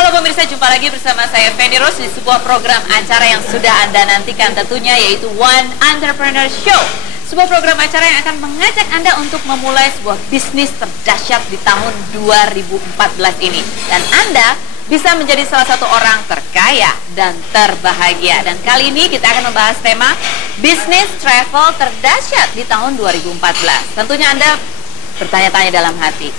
Halo pemirsa, jumpa lagi bersama saya Feni Rose di sebuah program acara yang sudah Anda nantikan tentunya, yaitu One Entrepreneur Show. Sebuah program acara yang akan mengajak Anda untuk memulai sebuah bisnis terdahsyat di tahun 2014 ini. Dan Anda bisa menjadi salah satu orang terkaya dan terbahagia. Dan kali ini kita akan membahas tema bisnis travel terdahsyat di tahun 2014. Tentunya Anda bertanya-tanya dalam hati,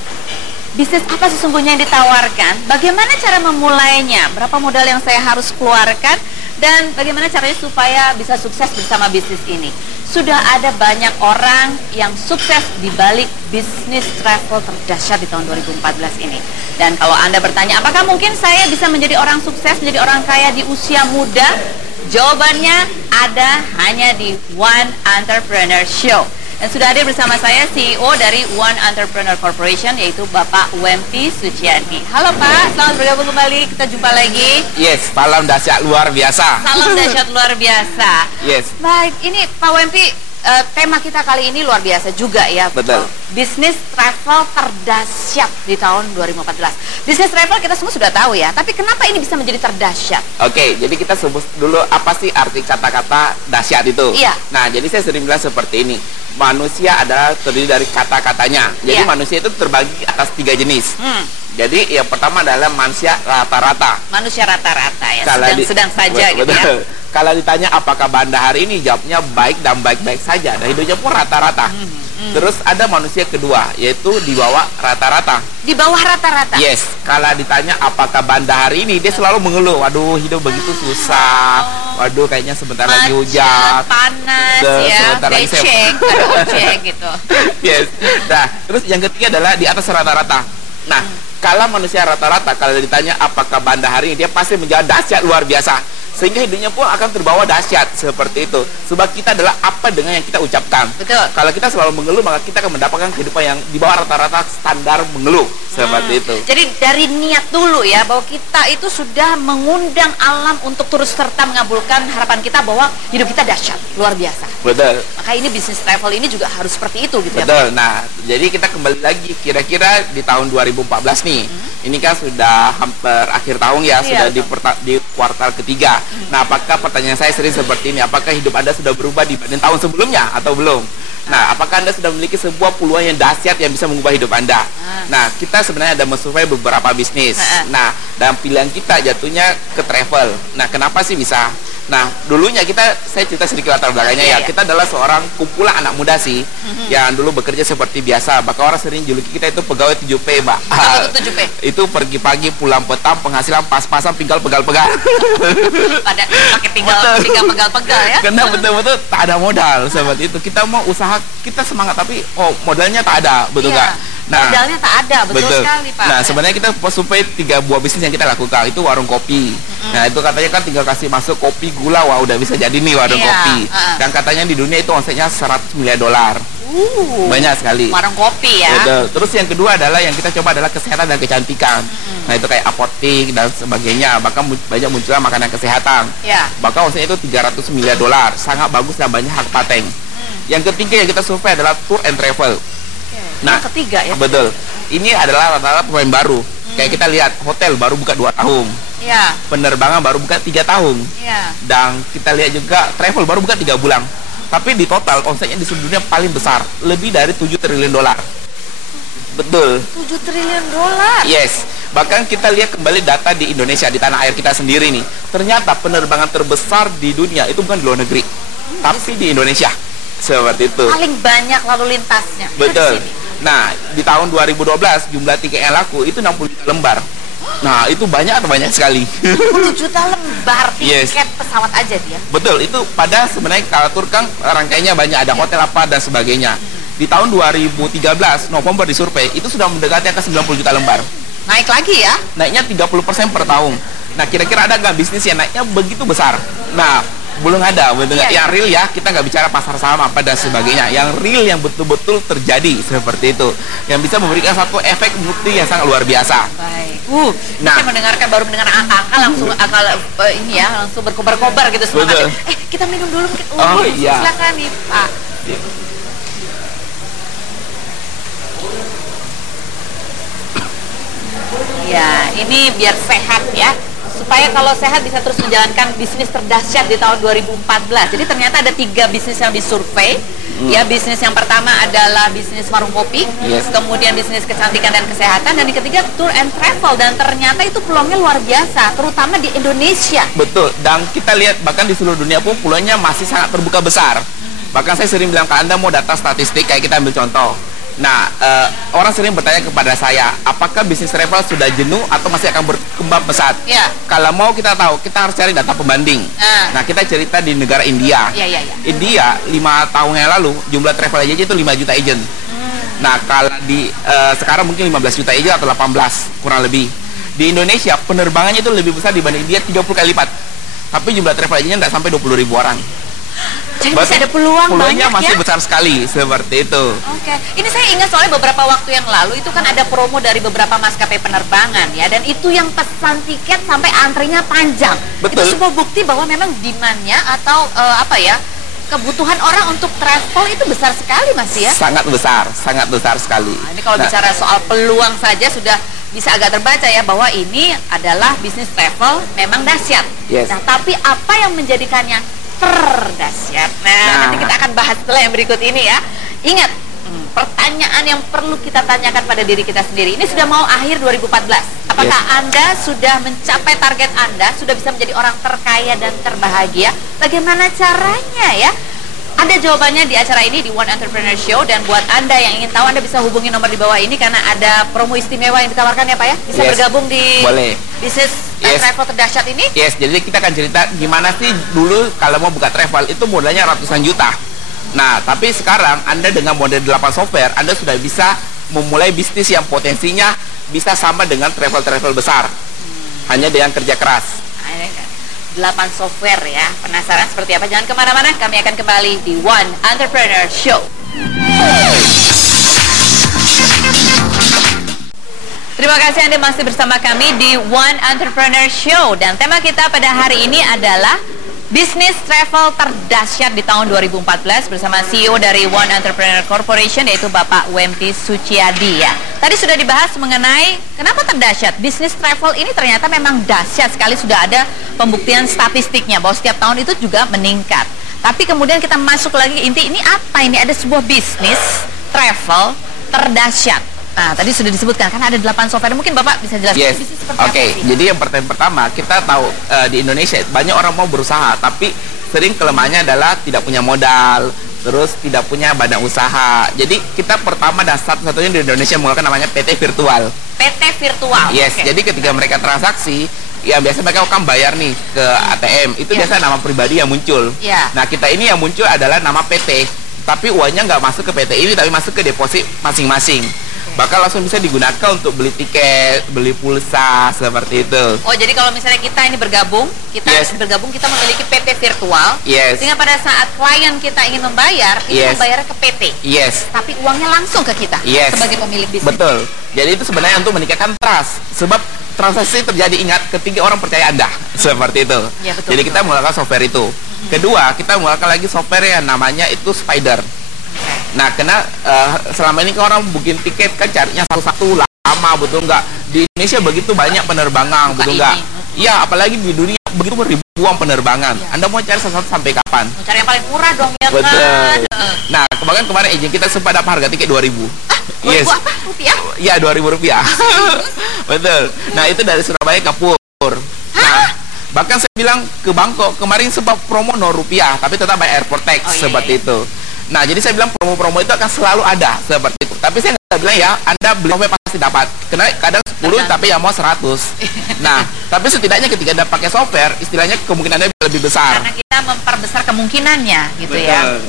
bisnis apa sesungguhnya yang ditawarkan? Bagaimana cara memulainya? Berapa modal yang saya harus keluarkan? Dan bagaimana caranya supaya bisa sukses bersama bisnis ini? Sudah ada banyak orang yang sukses di balik bisnis travel terdahsyat di tahun 2014 ini. Dan kalau Anda bertanya, apakah mungkin saya bisa menjadi orang sukses, menjadi orang kaya di usia muda? Jawabannya ada hanya di One Entrepreneur Show. Dan sudah hadir bersama saya CEO dari One Entrepreneur Corporation, yaitu Bapak Wempi Sucianti. Halo Pak, selamat bergabung kembali, kita jumpa lagi. Yes, salam dahsyat luar biasa. Salam dahsyat luar biasa. Yes. Baik, ini Pak Wempi, tema kita kali ini luar biasa juga ya. Betul. Bisnis travel terdahsyat di tahun 2014. Bisnis travel kita semua sudah tahu ya, tapi kenapa ini bisa menjadi terdahsyat? Oke, jadi kita sebut dulu apa sih arti kata-kata dahsyat itu. Iya. Nah, jadi saya sering bilang seperti ini. Manusia adalah terdiri dari kata-katanya. Jadi manusia itu terbagi atas 3 jenis. Jadi yang pertama adalah manusia rata-rata. Manusia rata-rata ya, sedang-sedang saja betul, gitu ya. Kalau ditanya apakah Anda hari ini, jawabnya baik dan baik-baik saja. Dan hidupnya pun rata-rata. Terus ada manusia kedua, yaitu di bawah rata-rata. Di bawah rata-rata? Yes. Kalau ditanya apakah Anda hari ini, dia selalu mengeluh. Waduh, hidup begitu susah. Waduh, kayaknya sebentar lagi hujan. Panas ya, becek, ada ojek gitu. Yes. Nah, terus yang ketiga adalah di atas rata-rata. Nah, kalau manusia rata-rata, kalau ditanya apakah Anda hari ini, dia pasti menjadi dahsyat luar biasa. Sehingga hidupnya pun akan terbawa dahsyat seperti itu. Sebab kita adalah apa dengan yang kita ucapkan. Betul. Kalau kita selalu mengeluh, maka kita akan mendapatkan kehidupan yang di bawah rata-rata standar mengeluh. Seperti itu. Jadi dari niat dulu ya, bahwa kita itu sudah mengundang alam untuk terus serta mengabulkan harapan kita bahwa hidup kita dahsyat, luar biasa. Betul. Maka ini bisnis travel ini juga harus seperti itu gitu. Betul. Ya Pak? Nah, jadi kita kembali lagi kira-kira di tahun 2014 nih. Ini kan sudah hampir akhir tahun ya, sudah di kuartal ketiga. Nah, apakah pertanyaan saya sering seperti ini, apakah hidup Anda sudah berubah dibanding tahun sebelumnya atau belum? Nah, apakah Anda sudah memiliki sebuah peluang yang dahsyat yang bisa mengubah hidup Anda? Nah, kita sebenarnya ada mensurvei beberapa bisnis. Nah, dan pilihan kita jatuhnya ke travel. Nah, kenapa sih bisa? Nah, dulunya saya cerita sedikit latar belakangnya ya. Kita adalah seorang kumpulan anak muda sih, yang dulu bekerja seperti biasa. Bahkan orang sering juluki kita itu pegawai 7P, Mbak. Apa itu 7P? Itu pergi pagi, pulang petang, penghasilan pas-pasan, tinggal pegal-pegal. Pada pakai tinggal pegal-pegal ya. Karena betul-betul tak ada modal seperti itu. Kita mau usaha, kita semangat, tapi modalnya tak ada, betul nggak? Nah, modalnya tak ada, betul sekali Pak. Nah, sebenarnya kita survei 3 buah bisnis yang kita lakukan. Itu warung kopi. Nah, itu katanya kan tinggal kasih masuk kopi, gula, wah udah bisa jadi nih warung kopi. Dan katanya di dunia itu omsetnya $100 miliar. Banyak sekali. Warung kopi ya. Betul. Terus yang kedua adalah yang kita coba adalah kesehatan dan kecantikan. Nah, itu kayak apotik dan sebagainya. Bahkan banyak munculnya makanan kesehatan. Bahkan omsetnya itu $300 miliar. Sangat bagus dan banyak hak paten. Yang ketiga yang kita survei adalah tour and travel. Nah, yang ketiga ya. Betul. Ini adalah rata-rata pemain baru. Kayak kita lihat hotel baru buka 2 tahun. Penerbangan baru buka 3 tahun. Dan kita lihat juga travel baru buka 3 bulan. Tapi di total omsetnya di seluruh dunia paling besar, lebih dari $7 triliun. Betul. $7 triliun? Yes. Bahkan kita lihat kembali data di Indonesia, di tanah air kita sendiri nih. Ternyata penerbangan terbesar di dunia itu bukan di luar negeri, tapi di Indonesia. Seperti itu. Paling banyak lalu lintasnya. Betul. Nah, di tahun 2012 jumlah tiket yang laku itu 60 juta lembar. Nah, itu banyak atau banyak sekali? 60 juta lembar tiket pesawat aja dia. Betul, itu pada sebenarnya kalau tur kan rangkaiannya banyak, ada hotel apa dan sebagainya. Di tahun 2013 November disurvei itu sudah mendekati angka 90 juta lembar. Naik lagi ya? Naiknya 30% per tahun. Nah, kira-kira ada nggak bisnis yang naiknya begitu besar? Nah, belum ada, betul. Yang real ya, kita nggak bicara pasar saham apa dan sebagainya. Yang real yang betul-betul terjadi seperti itu, yang bisa memberikan satu efek bukti yang sangat luar biasa. Baik. Nah, saya baru mendengar angka-angka langsung ini ya, langsung berkobar-kobar gitu semangatnya. Kita minum dulu mungkin. Silakan nih Pak. Ya, ini biar sehat ya. Supaya kalau sehat bisa terus menjalankan bisnis terdahsyat di tahun 2014. Jadi ternyata ada 3 bisnis yang disurvei. Ya, bisnis yang pertama adalah bisnis warung kopi, kemudian bisnis kecantikan dan kesehatan, dan yang ketiga tour and travel. Dan ternyata itu peluangnya luar biasa, terutama di Indonesia. Betul, dan kita lihat bahkan di seluruh dunia pun peluangnya masih sangat terbuka besar. Bahkan saya sering bilang ke Anda, mau data statistik, kayak kita ambil contoh. Nah, orang sering bertanya kepada saya, apakah bisnis travel sudah jenuh atau masih akan berkembang pesat? Kalau mau kita tahu, kita harus cari data pembanding. Nah, kita cerita di negara India. India 5 tahun yang lalu jumlah travel agent itu 5 juta agent. Nah, kalau di sekarang mungkin 15 juta agent atau 18 kurang lebih. Di Indonesia penerbangannya itu lebih besar dibanding India 30 kali lipat. Tapi jumlah travel agentnya tidak sampai 20.000 orang. Jadi masih ada peluangnya masih besar sekali seperti itu. Oke, ini saya ingat soalnya beberapa waktu yang lalu itu kan ada promo dari beberapa maskapai penerbangan ya, dan itu yang pesan tiket sampai antrinya panjang. Betul. Itu sebuah bukti bahwa memang demand-nya atau kebutuhan orang untuk travel itu besar sekali, Mas ya. Sangat besar sekali. Nah, ini kalau bicara soal peluang saja sudah bisa agak terbaca ya bahwa ini adalah bisnis travel memang dahsyat. Nah, tapi apa yang menjadikannya terdahsyat? Nah, nanti kita akan bahas setelah yang berikut ini ya. Ingat, pertanyaan yang perlu kita tanyakan pada diri kita sendiri. Ini sudah mau akhir 2014. Apakah Anda sudah mencapai target Anda? Sudah bisa menjadi orang terkaya dan terbahagia? Bagaimana caranya ya? Ada jawabannya di acara ini, di One Entrepreneur Show. Dan buat Anda yang ingin tahu, Anda bisa hubungi nomor di bawah ini karena ada promo istimewa yang ditawarkan ya Pak ya. Bisa bergabung di bisnis travel terdahsyat ini. Jadi kita akan cerita gimana sih dulu kalau mau buka travel itu modalnya ratusan juta. Nah, tapi sekarang Anda dengan model 8 software, Anda sudah bisa memulai bisnis yang potensinya bisa sama dengan travel-travel besar. Hanya dengan kerja keras. 8 software ya. Penasaran seperti apa? Jangan kemana-mana, kami akan kembali di One Entrepreneur Show. Terima kasih Anda masih bersama kami di One Entrepreneur Show. Dan tema kita pada hari ini adalah bisnis travel terdahsyat di tahun 2014 bersama CEO dari One Entrepreneur Corporation, yaitu Bapak Wempi Suciadi ya. Tadi sudah dibahas mengenai kenapa terdahsyat. Bisnis travel ini ternyata memang dahsyat sekali, sudah ada pembuktian statistiknya bahwa setiap tahun itu juga meningkat. Tapi kemudian kita masuk lagi ke inti, ini apa ini? Ada sebuah bisnis travel terdahsyat. Nah, tadi sudah disebutkan kan ada 8 software. Mungkin Bapak bisa jelaskan bisnis seperti apa sih? Jadi yang pertama kita tahu di Indonesia banyak orang mau berusaha, tapi sering kelemahannya adalah tidak punya modal, terus tidak punya badan usaha. Jadi kita pertama dan satu-satunya di Indonesia mengeluarkan namanya PT Virtual. PT Virtual. Jadi ketika mereka transaksi, ya biasa mereka akan bayar nih ke ATM, itu biasa nama pribadi yang muncul. Nah, kita ini yang muncul adalah nama PT, tapi uangnya nggak masuk ke PT ini, tapi masuk ke deposit masing-masing. Bahkan langsung bisa digunakan untuk beli tiket, beli pulsa, seperti itu. Oh, jadi kalau misalnya kita ini bergabung, kita memiliki PT Virtual. Sehingga pada saat klien kita ingin membayar, kita membayar ke PT. Tapi uangnya langsung ke kita sebagai pemilik bisnis. Betul. Jadi itu sebenarnya untuk meningkatkan trust. Sebab transaksi terjadi, ingat, ketika orang percaya Anda. Seperti itu. Jadi kita menggunakan software itu. Kedua, kita menggunakan lagi software yang namanya itu Spider. Nah, karena selama ini kan orang booking tiket kan carinya satu-satu lama, betul nggak? Di Indonesia begitu banyak penerbangan, betul nggak? Iya, apalagi di dunia begitu ribuan penerbangan. Anda mau cari satu-satu sampai kapan? Mau cari yang paling murah dong ya. Betul. Nah, kemarin agent kita sempat dapat harga tiket 2.000. 2.000 apa? Rupiah? Iya, 2.000 rupiah. Betul. Nah, itu dari Surabaya ke Pur. Nah, bahkan saya bilang ke Bangkok kemarin sebab promo Rp0 tapi tetap bayar airport tax seperti itu. Nah, jadi saya bilang promo-promo itu akan selalu ada seperti itu. Tapi saya nggak bilang ya, Anda beli software pasti dapat. Karena kadang 10 tapi yang mau 100. Nah, tapi setidaknya ketika Anda pakai software, istilahnya kemungkinannya lebih besar. Karena kita memperbesar kemungkinannya gitu. Betul. Ya.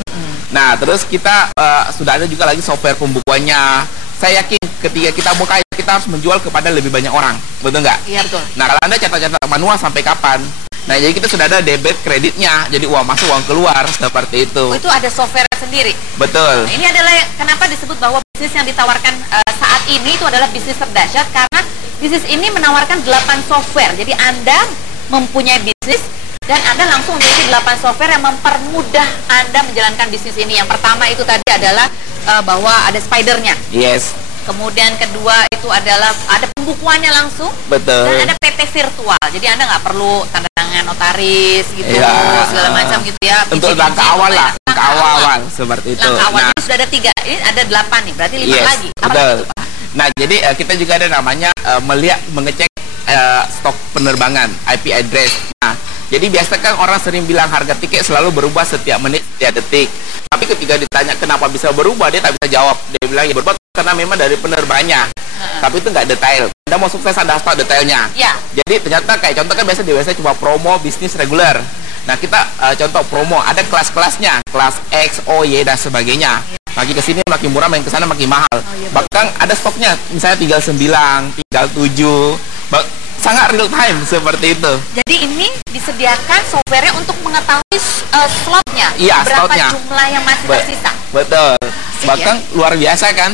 Nah, terus kita sudah ada juga lagi software pembukuannya. Saya yakin ketika kita mau kaya, kita harus menjual kepada lebih banyak orang. Betul nggak? Iya, betul. Nah, kalau Anda catat-catat manual sampai kapan? Nah, jadi kita sudah ada debit kreditnya, jadi uang masuk, uang keluar, seperti itu. Oh, itu ada software sendiri? Betul. Nah, ini adalah kenapa disebut bahwa bisnis yang ditawarkan saat ini itu adalah bisnis terdahsyat, karena bisnis ini menawarkan 8 software. Jadi Anda mempunyai bisnis dan Anda langsung memiliki 8 software yang mempermudah Anda menjalankan bisnis ini. Yang pertama itu tadi adalah bahwa ada Spider-nya. Kemudian kedua itu adalah ada pembukuannya langsung. Betul. Dan ada PT virtual. Jadi Anda nggak perlu tanda tangan notaris gitu, segala macam gitu ya. Untuk langkah awal lah, langkah awal seperti itu. Langkah awal sudah ada 3, ini ada 8 nih, berarti 5 lagi. Apa betul. itu, Pak? Nah, jadi kita juga ada namanya mengecek stok penerbangan, IP address. Nah, jadi biasa kan orang sering bilang harga tiket selalu berubah setiap menit, setiap detik. Tapi ketika ditanya kenapa bisa berubah, dia tak bisa jawab. Dia bilang ya berubah karena memang dari penerbangannya. Tapi itu nggak detail. Anda mau sukses, Anda harus tahu detailnya. Ya. Jadi ternyata kayak contoh kan biasa cuma promo, bisnis reguler. Nah, kita contoh promo, ada kelas-kelasnya, kelas X, O, Y dan sebagainya. Makin kesini makin murah, makin kesana makin mahal. Bahkan ada stoknya, misalnya tinggal 9, tinggal 7. Sangat real time seperti itu. Jadi ini disediakan softwarenya untuk mengetahui slotnya, berapa slotnya, jumlah yang masih tersisa. Betul. Bahkan luar biasa kan?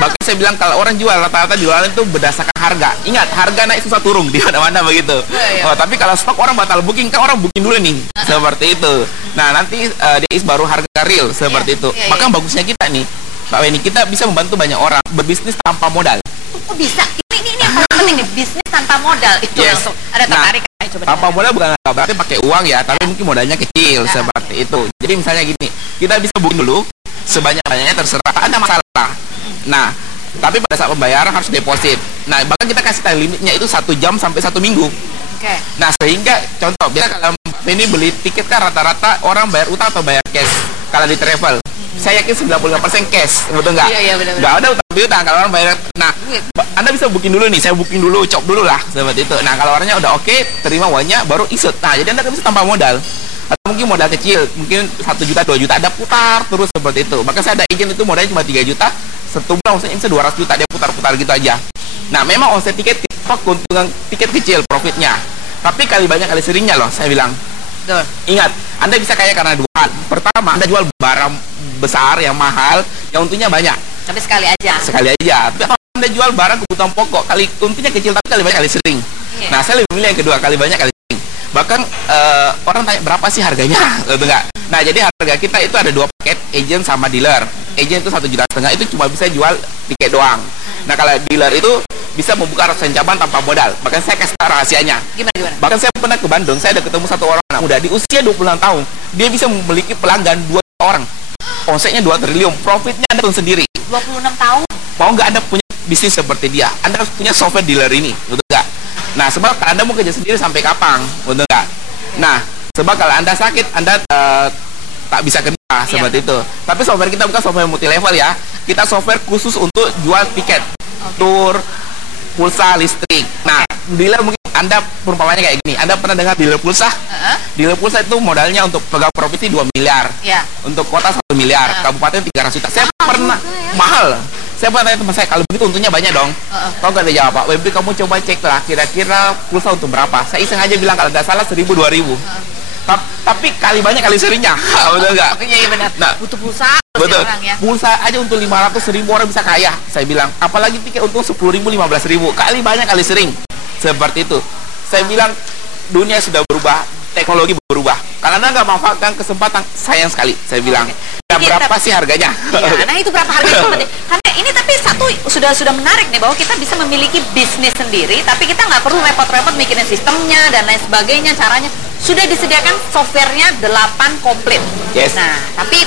Bahkan saya bilang kalau orang jual rata-rata jualan itu berdasarkan harga. Ingat, harga naik susah turun di mana-mana begitu. Tapi kalau stok orang batal booking, kan orang booking dulu nih. Seperti itu. Nah, nanti DIS baru harga real seperti itu. Bahkan bagusnya kita nih, Mbak Weni, kita bisa membantu banyak orang berbisnis tanpa modal. Oh, bisa. Ini yang paling penting nih, bisnis tanpa modal itu langsung. Ada tertarik kan? Coba tanpa modal bukan berarti pakai uang ya, tapi mungkin modalnya kecil seperti itu. Jadi misalnya gini, kita bisa booking dulu sebanyak-banyaknya, terserah, tak ada masalah. Nah, tapi pada saat pembayaran harus deposit. Nah, bahkan kita kasih time limitnya itu 1 jam sampai 1 minggu. Nah, sehingga contoh, biasa kalau ini beli tiket kan rata-rata orang bayar utang atau bayar cash. Kalau di travel, saya yakin 95% cash, betul nggak? Iya, benar. Nggak ada utang kalau orang bayar. Nah, Anda bisa booking dulu nih, saya booking dulu, cop dulu lah, seperti itu. Nah, kalau orangnya udah oke, terima uangnya, baru isut. Nah, jadi Anda bisa tanpa modal. Atau mungkin modal kecil, mungkin 1 juta, 2 juta, Anda putar terus seperti itu. Maka saya ada agent itu modalnya cuma 3 juta, sebulan omsetnya bisa 200 juta, dia putar-putar gitu aja. Nah, memang omset tiket, keuntungan tiket kecil profitnya. Tapi kali banyak kali seringnya loh, saya bilang. Ingat, Anda bisa kaya karena 2 hal. Pertama, Anda jual barang besar yang mahal, yang untungnya banyak. Tapi sekali aja. Sekali aja. Tapi kalau Anda jual barang kebutuhan pokok, kali untungnya kecil tapi kali banyak kali sering. Nah, saya lebih milih yang kedua, kali banyak kali sering. Bahkan orang tanya berapa sih harganya, betul nggak? Nah, jadi harga kita itu ada 2 paket, agent sama dealer. Agent itu 1,5 juta, itu cuma bisa jual tiket doang. Nah, kalau dealer itu bisa membuka ratusan cabang tanpa modal. Bahkan saya kasih tahu rahasianya. Gimana? Bahkan saya pernah ke Bandung, saya ada ketemu satu orang anak muda di usia 26 tahun. Dia bisa memiliki pelanggan 2 orang. Omsetnya 2 triliun, profitnya Anda turun sendiri. 26 tahun? Mau nggak Anda punya bisnis seperti dia? Anda harus punya software dealer ini, betul nggak? Nah, sebab Anda mau kerja sendiri sampai kapan, betul nggak? Nah, sebab kalau Anda sakit, Anda tak bisa kerja seperti itu. Tapi software kita bukan software multi level ya. Kita software khusus untuk jual tiket, tour, pulsa, listrik. Nah, dealer mungkin Anda perumpamannya kayak gini. Anda pernah dengar dealer pulsa? Dealer pulsa itu modalnya untuk pegang provinsi 2 miliar. Untuk kota 1 miliar, kabupaten 300 juta. Saya pernah mahal. Saya pernah tanya teman saya, kalau begitu untungnya banyak dong. Kau nggak ada jawab, Pak. Webri, kamu coba cek lah, kira-kira pulsa untuk berapa? Saya iseng aja bilang kalau nggak salah 1.000, 2.000. Tapi kali banyak kali seringnya. Betul nggak? Iya, benar. Nah, butuh pulsa. Betul. Ya. Pulsa aja untuk 500.000 orang bisa kaya. Saya bilang, apalagi tiket untuk 10.000, 15.000. Kali banyak kali sering. Seperti itu. Saya bilang, dunia sudah berubah, teknologi berubah. Kalau Anda nggak manfaatkan kesempatan, sayang sekali. Saya bilang. Nah, berapa sih harganya? Ya, nah itu berapa harganya? Karena ini tapi satu sudah menarik nih, bahwa kita bisa memiliki bisnis sendiri, tapi kita nggak perlu repot-repot mikirin sistemnya dan lain sebagainya. Caranya sudah disediakan softwarenya 8 komplit. Nah, tapi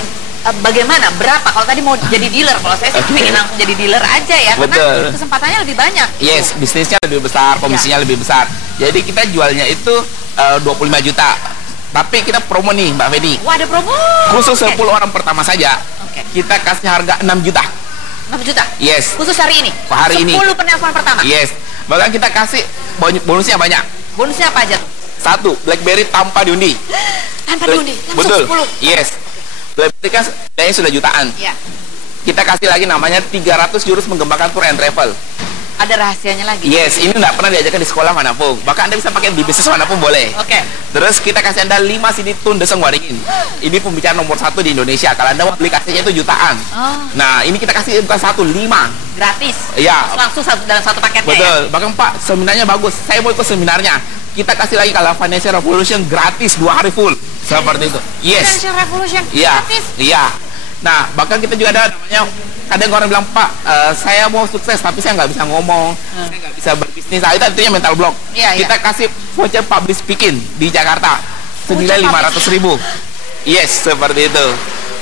bagaimana? Berapa? Kalau tadi mau jadi dealer, kalau saya sih pengen langsung jadi dealer aja ya, karena kesempatannya lebih banyak. Yes, bisnisnya lebih besar, komisinya lebih besar. Jadi kita jualnya itu 25 juta. Tapi kita promo nih, Mbak Feni. Wah, ada promo. Khusus 10 orang pertama saja. Kita kasih harga 6 juta. 6 juta? Yes. Khusus hari ini? Hari ini. 10 penelpon pertama? Yes. Bahkan kita kasih bonusnya banyak. Bonusnya apa aja? 1, BlackBerry tanpa diundi. Tanpa diundi? Betul. 10. Yes. BlackBerry kan kayaknya sudah jutaan. Iya. Kita kasih lagi namanya 300 jurus mengembangkan tour and travel. Ada rahasianya lagi? Yes, ini nggak pernah diajarkan di sekolah manapun. Bahkan Anda bisa pakai di bisnis manapun boleh. Terus kita kasih Anda 5 CD Tun Deseng Waringin. Ini pembicara nomor 1 di Indonesia. Kalau Anda mau beli kasihnya itu jutaan. Nah, ini kita kasih bukan 1, 5. Gratis? Iya. Langsung dalam satu paketnya. Betul. Ya? Bahkan Pak, seminarnya bagus. Saya mau ikut seminarnya. Kita kasih lagi kalau Financial Revolution gratis 2 hari full. Seperti itu. Yes. Financial Revolution gratis? Iya. Nah, bahkan kita juga ada namanya, kadang orang bilang, Pak, saya mau sukses tapi saya nggak bisa ngomong, saya nggak bisa berbisnis. Nah, itu artinya mental block. Kita kasih voucher public speaking di Jakarta senilai 500.000. Yes, seperti itu.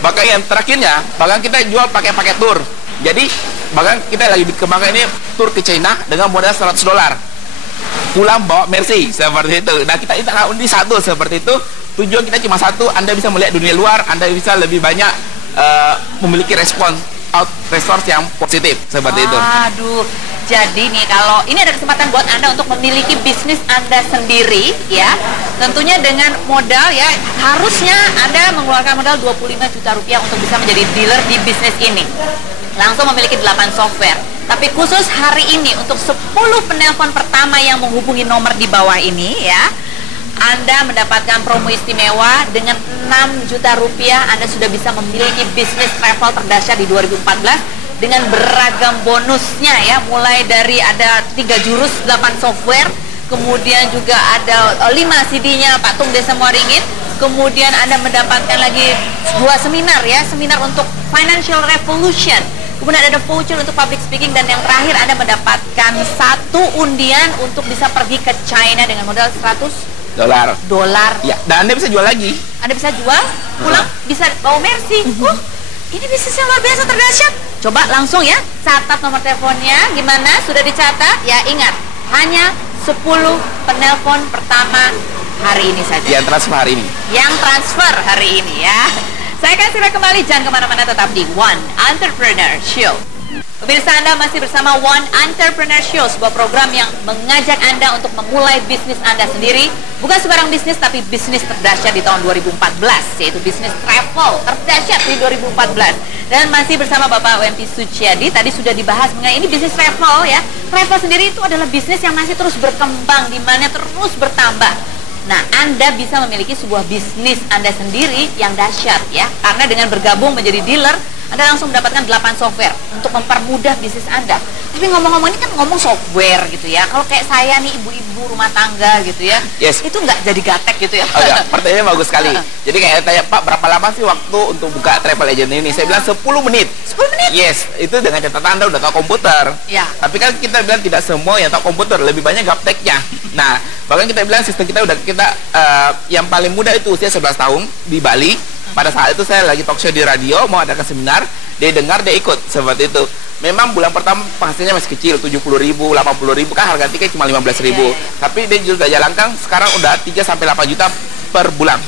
Bahkan yang terakhirnya, bahkan kita jual pakai paket tour. Jadi, bahkan kita lagi dikembangkan ini tour ke China dengan modal $100. Pulang bawa Mercy, seperti itu. Nah, kita undi satu seperti itu. Tujuan kita cuma satu, Anda bisa melihat dunia luar, Anda bisa lebih banyak memiliki respon resource yang positif, seperti itu. Aduh, jadi nih kalau ini ada kesempatan buat Anda untuk memiliki bisnis Anda sendiri ya. Tentunya dengan modal ya, harusnya Anda mengeluarkan modal 25 juta rupiah untuk bisa menjadi dealer di bisnis ini. Langsung memiliki 8 software. Tapi khusus hari ini untuk 10 penelpon pertama yang menghubungi nomor di bawah ini ya, Anda mendapatkan promo istimewa dengan 6 juta rupiah. Anda sudah bisa memiliki bisnis travel terdahsyat di 2014 dengan beragam bonusnya ya, mulai dari ada 3 jurus, 8 software, kemudian juga ada 5 CD-nya Pak Tung Desa Muaringin, kemudian Anda mendapatkan lagi 2 seminar ya, seminar untuk Financial Revolution, kemudian ada voucher untuk public speaking, dan yang terakhir Anda mendapatkan 1 undian untuk bisa pergi ke China dengan modal $100. Ya, dan Anda bisa jual lagi. Anda bisa jual, pulang, bisa bawa Mercy. Ini bisnis yang luar biasa terdahsyat. Coba langsung ya, catat nomor teleponnya. Gimana? Sudah dicatat? Ya, ingat, hanya 10 penelpon pertama hari ini saja. Yang transfer hari ini. Yang transfer hari ini ya. Saya akan segera kembali, jangan kemana-mana, tetap di One Entrepreneur Show. Pemirsa, Anda masih bersama One Entrepreneur Show, sebuah program yang mengajak Anda untuk memulai bisnis Anda sendiri. Bukan sembarang bisnis, tapi bisnis terdahsyat di tahun 2014, yaitu bisnis travel terdahsyat di 2014. Dan masih bersama Bapak WMP Suciadi. Tadi sudah dibahas mengenai ini bisnis travel ya. Travel sendiri itu adalah bisnis yang masih terus berkembang, di mana terus bertambah. Nah, Anda bisa memiliki sebuah bisnis Anda sendiri yang dahsyat ya. Karena dengan bergabung menjadi dealer, Anda langsung mendapatkan 8 software untuk mempermudah bisnis Anda. Tapi ngomong-ngomong, ini kan ngomong software gitu ya. Kalau kayak saya nih, ibu-ibu rumah tangga gitu ya, itu nggak jadi gatek gitu ya. Oh ya, pertanyaannya bagus sekali. Jadi kayak tanya, Pak, berapa lama sih waktu untuk buka travel agent ini? Saya bilang 10 menit. 10 menit? Yes, itu dengan catatan Anda udah tahu komputer. Ya. Tapi kan kita bilang tidak semua yang tahu komputer, lebih banyak gapteknya. Nah, bahkan kita bilang sistem kita udah yang paling muda itu usia 11 tahun di Bali. Pada saat itu saya lagi talk show di radio, mau adakan seminar, dia dengar, dia ikut, seperti itu. Memang bulan pertama penghasilannya masih kecil, 70.000, 80.000, kan harga tiket cuma 15.000. Tapi dia juga jalankan sekarang udah 3-8 juta per bulan.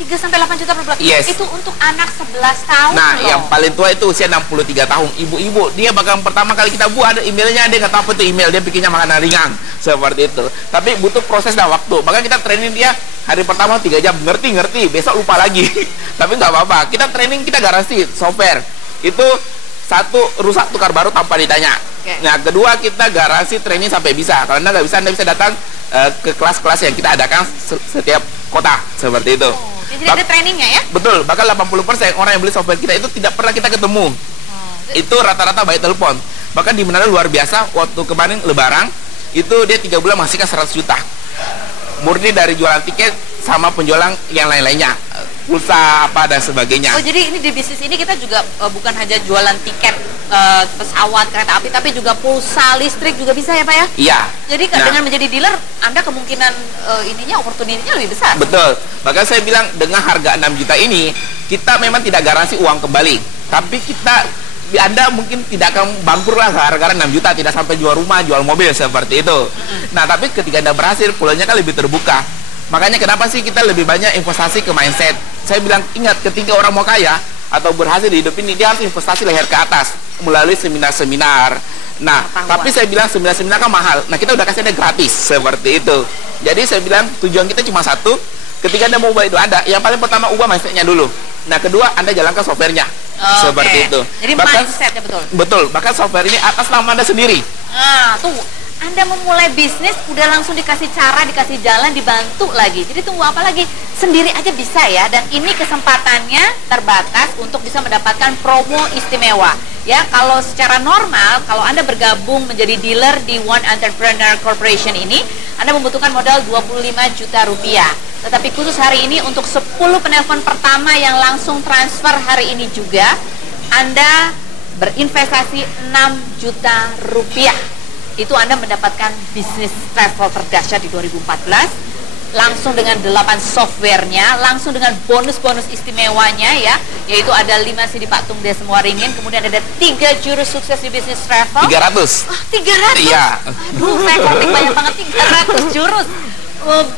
3-8 juta per bulan? Yes. Itu untuk anak 11 tahun Nah, loh. yang paling tua itu usia 63 tahun. Ibu-ibu, dia bahkan pertama kali kita buat ada emailnya, dia nggak tahu apa itu email, dia bikinnya makanan ringan, seperti itu. Tapi butuh proses dan waktu. Bahkan kita training dia hari pertama 3 jam, ngerti, besok lupa lagi. Tapi nggak apa-apa, kita training, kita garansi software. Itu satu, rusak tukar baru tanpa ditanya. Nah, kedua, kita garansi training sampai bisa. Kalau Anda nggak bisa, Anda bisa datang ke kelas-kelas yang kita adakan setiap kota, seperti itu. Jadi ada trainingnya ya? Betul, bahkan 80% orang yang beli software kita itu tidak pernah kita ketemu. Itu rata-rata by telepon. Bahkan di Manado luar biasa, waktu kemarin Lebaran, itu dia 3 bulan menghasilkan 100 juta. Murni dari jualan tiket sama penjualan yang lain-lainnya, pulsa apa dan sebagainya. Oh, jadi ini di bisnis ini kita juga bukan hanya jualan tiket pesawat, kereta api, tapi juga pulsa listrik juga bisa ya Pak ya? Iya. Jadi dengan menjadi dealer, Anda kemungkinan opportunity-nya lebih besar. Betul. Bahkan saya bilang dengan harga 6 juta ini, kita memang tidak garansi uang kembali. Tapi Anda mungkin tidak akan bangkrut lah gara-gara 6 juta, tidak sampai jual rumah, jual mobil, seperti itu. Nah, tapi ketika Anda berhasil, peluangnya kan lebih terbuka. Makanya kenapa sih kita lebih banyak investasi ke mindset? Saya bilang, ingat, ketika orang mau kaya atau berhasil di hidup ini, dia harus investasi leher ke atas melalui seminar-seminar. Nah, tapi saya bilang seminar-seminar kan mahal. Nah, kita udah kasih ada gratis, seperti itu. Jadi saya bilang tujuan kita cuma satu. Ketika Anda mau ubah itu ada, yang paling pertama ubah mindsetnya dulu. Nah, kedua, Anda jalankan softwarenya. Seperti itu. Jadi bahkan mindsetnya betul. Betul. Bahkan software ini atas nama Anda sendiri. Nah, tuh Anda memulai bisnis udah langsung dikasih cara, dikasih jalan, dibantu lagi. Jadi tunggu apa lagi? Sendiri aja bisa ya. Dan ini kesempatannya terbatas untuk bisa mendapatkan promo istimewa. Ya, kalau secara normal, kalau Anda bergabung menjadi dealer di One Entrepreneur Corporation ini, Anda membutuhkan modal 25 juta rupiah. Tetapi khusus hari ini untuk 10 penelpon pertama yang langsung transfer hari ini juga, Anda berinvestasi 6 juta rupiah. Itu Anda mendapatkan bisnis travel terdahsyat di 2014, langsung dengan 8 softwarenya, langsung dengan bonus-bonus istimewanya ya, yaitu ada 5 CD Patung Des Waringin, kemudian ada 3 jurus sukses di bisnis travel. 300. Oh, 300? Iya. Aduh, saya coping banyak banget, 300 jurus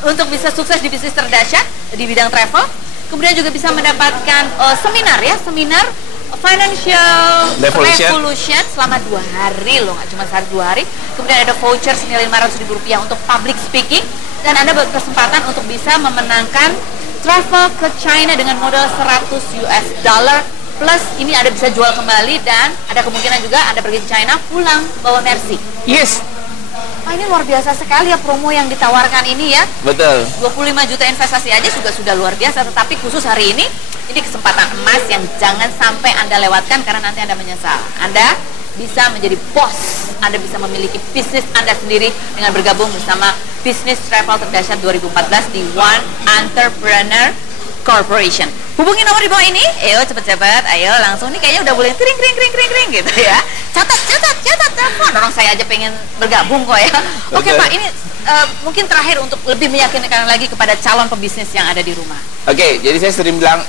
untuk bisa sukses di bisnis terdahsyat di bidang travel. Kemudian juga bisa mendapatkan seminar ya, seminar Financial Revolution selama 2 hari loh, nggak cuma sehari 2 hari. Kemudian ada voucher senilai Rp500.000 untuk public speaking, dan Anda berkesempatan untuk bisa memenangkan travel ke China dengan modal $100 plus ini Anda bisa jual kembali, dan ada kemungkinan juga Anda pergi ke China pulang bawa Mercy. Yes. Wah, ini luar biasa sekali ya promo yang ditawarkan ini ya. Betul. 25 juta investasi aja juga sudah luar biasa, tetapi khusus hari ini kesempatan emas yang jangan sampai Anda lewatkan karena nanti Anda menyesal. Anda bisa menjadi bos, Anda bisa memiliki bisnis Anda sendiri dengan bergabung bersama Bisnis Travel Terdahsyat 2014 di One Entrepreneur Corporation. Hubungi nomor di bawah ini, ayo cepet-cepet, ayo langsung nih, kayaknya udah boleh kring gitu ya. Catat telepon, orang saya aja pengen bergabung kok ya. Oke Pak, ini mungkin terakhir untuk lebih meyakinkan lagi kepada calon pebisnis yang ada di rumah. Oke, jadi saya sering bilang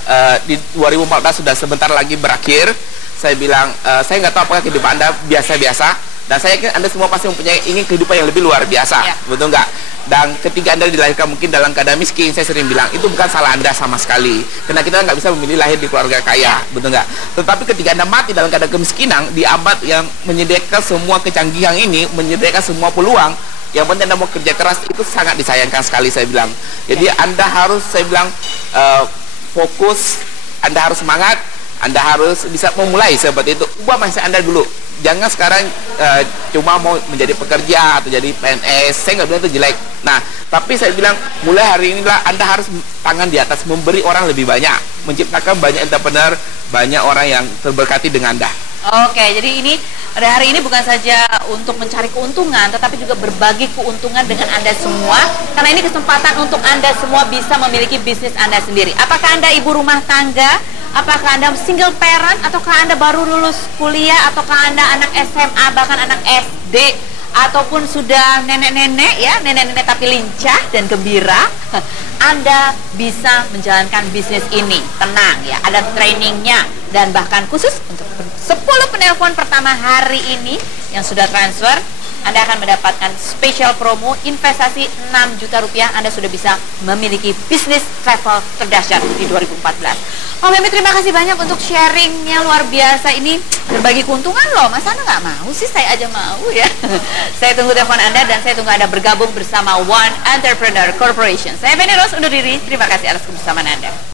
di 2014 sudah sebentar lagi berakhir. Saya bilang saya nggak tahu apakah kehidupan Anda biasa-biasa, dan saya yakin Anda semua pasti mempunyai ingin kehidupan yang lebih luar biasa, ya. Betul nggak? Dan ketika Anda dilahirkan mungkin dalam keadaan miskin, saya sering bilang itu bukan salah Anda sama sekali, karena kita nggak bisa memilih lahir di keluarga kaya, betul nggak? Tetapi ketika Anda mati dalam keadaan kemiskinan di abad yang menyediakan semua kecanggihan ini, menyediakan semua peluang, yang penting Anda mau kerja keras, itu sangat disayangkan sekali, saya bilang. Jadi Anda harus, saya bilang, fokus, Anda harus semangat, Anda harus bisa memulai seperti itu. Ubah mindset Anda dulu. Jangan sekarang cuma mau menjadi pekerja atau jadi PNS. Saya nggak bilang itu jelek. Nah, tapi saya bilang mulai hari inilah Anda harus tangan di atas, memberi orang lebih banyak, menciptakan banyak entrepreneur, banyak orang yang terberkati dengan Anda. Oke, jadi ini pada hari ini bukan saja untuk mencari keuntungan, tetapi juga berbagi keuntungan dengan Anda semua, karena ini kesempatan untuk Anda semua bisa memiliki bisnis Anda sendiri. Apakah Anda ibu rumah tangga? Apakah Anda single parent, ataukah Anda baru lulus kuliah, ataukah Anda anak SMA, bahkan anak SD, ataupun sudah nenek-nenek ya, nenek-nenek tapi lincah dan gembira, Anda bisa menjalankan bisnis ini. Tenang ya, ada trainingnya, dan bahkan khusus untuk 10 penelpon pertama hari ini yang sudah transfer, Anda akan mendapatkan special promo investasi 6 juta rupiah. Anda sudah bisa memiliki bisnis travel terdahsyat di 2014. Pak Memi, terima kasih banyak untuk sharingnya, luar biasa. Ini berbagi keuntungan loh, masa Anda nggak mau sih? Saya aja mau ya. Saya tunggu telepon Anda, dan saya tunggu Anda bergabung bersama One Entrepreneur Corporation. Saya Feni Rose undur diri, terima kasih atas kebersamaan Anda.